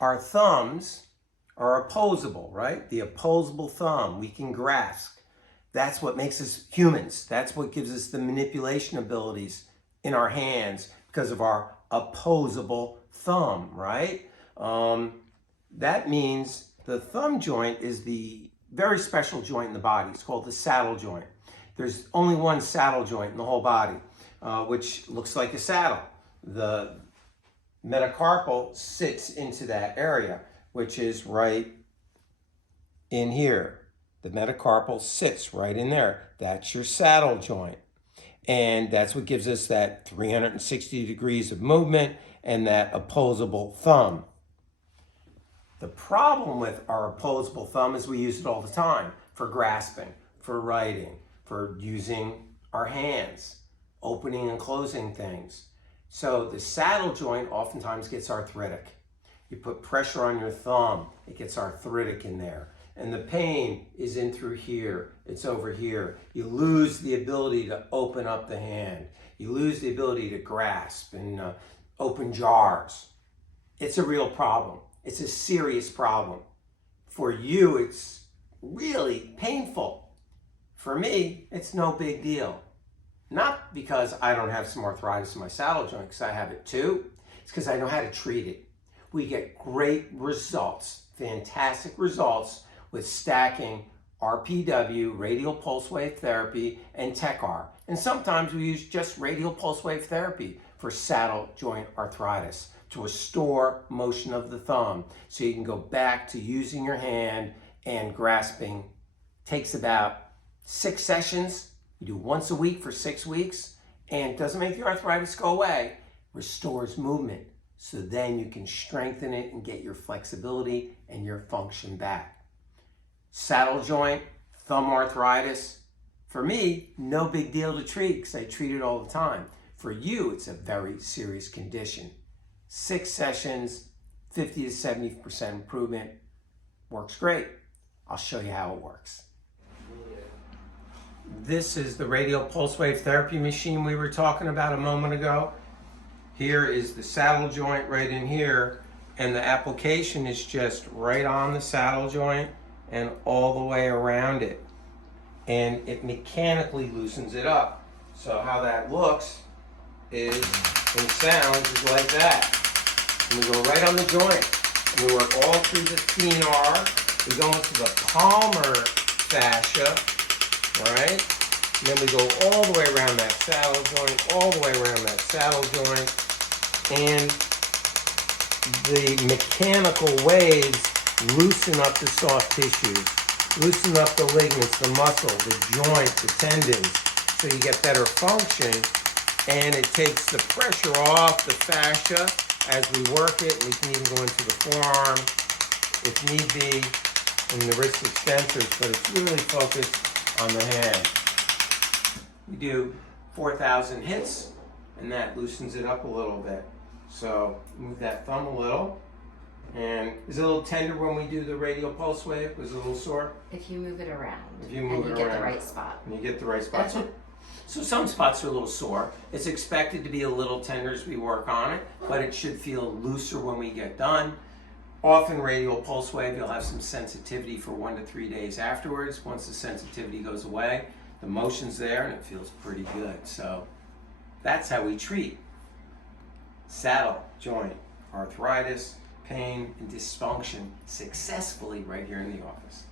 Our thumbs are opposable, right? The opposable thumb, we can grasp. That's what makes us humans. That's what gives us the manipulation abilities in our hands because of our opposable thumb, right? That means the thumb joint is the very special joint in the body. It's called the saddle joint. There's only one saddle joint in the whole body, which looks like a saddle. The metacarpal sits into that area, which is right in here. The metacarpal sits right in there. That's your saddle joint. And that's what gives us that 360 degrees of movement and that opposable thumb. The problem with our opposable thumb is we use it all the time for grasping, for writing, for using our hands, opening and closing things. So the saddle joint oftentimes gets arthritic. You put pressure on your thumb, it gets arthritic in there. And the pain is in through here, it's over here. You lose the ability to open up the hand. You lose the ability to grasp and open jars. It's a real problem. It's a serious problem. For you, it's really painful. For me, it's no big deal. Not because I don't have some arthritis in my saddle joint, because I have it too. It's because I know how to treat it. We get great results, fantastic results, with stacking RPW, radial pulse wave therapy, and TechR. And sometimes we use just radial pulse wave therapy for saddle joint arthritis to restore motion of the thumb so you can go back to using your hand and grasping. Takes about 6 sessions. You do once a week for 6 weeks, and it doesn't make the arthritis go away, restores movement. So then you can strengthen it and get your flexibility and your function back. Saddle joint, thumb arthritis, for me, no big deal to treat because I treat it all the time. For you, it's a very serious condition. 6 sessions, 50 to 70% improvement, works great. I'll show you how it works. This is the radial pulse wave therapy machine we were talking about a moment ago. Here is the saddle joint right in here, and the application is just right on the saddle joint and all the way around it. And it mechanically loosens it up. So how that looks is, and sounds, is like that. And we go right on the joint. And we work all through the thenar. We go into the palmar fascia, right? And then we go all the way around that saddle joint, all the way around that saddle joint. And the mechanical waves loosen up the soft tissues, loosen up the ligaments, the muscle, the joint, the tendons, so you get better function, and it takes the pressure off the fascia as we work it. We can even go into the forearm if need be, and the wrist extensors, but it's really focused on the hand. We do 4,000 hits, and that loosens it up a little bit. So move that thumb a little. And is it a little tender when we do the radial pulse wave? Is it a little sore? If you move it around. If you move it around. Get the right spot. And you get the right spot. So some spots are a little sore. It's expected to be a little tender as we work on it, but it should feel looser when we get done. Often radial pulse wave, you'll have some sensitivity for 1 to 3 days afterwards. Once the sensitivity goes away, the motion's there and it feels pretty good. So that's how we treat saddle joint arthritis, pain, and dysfunction successfully right here in the office.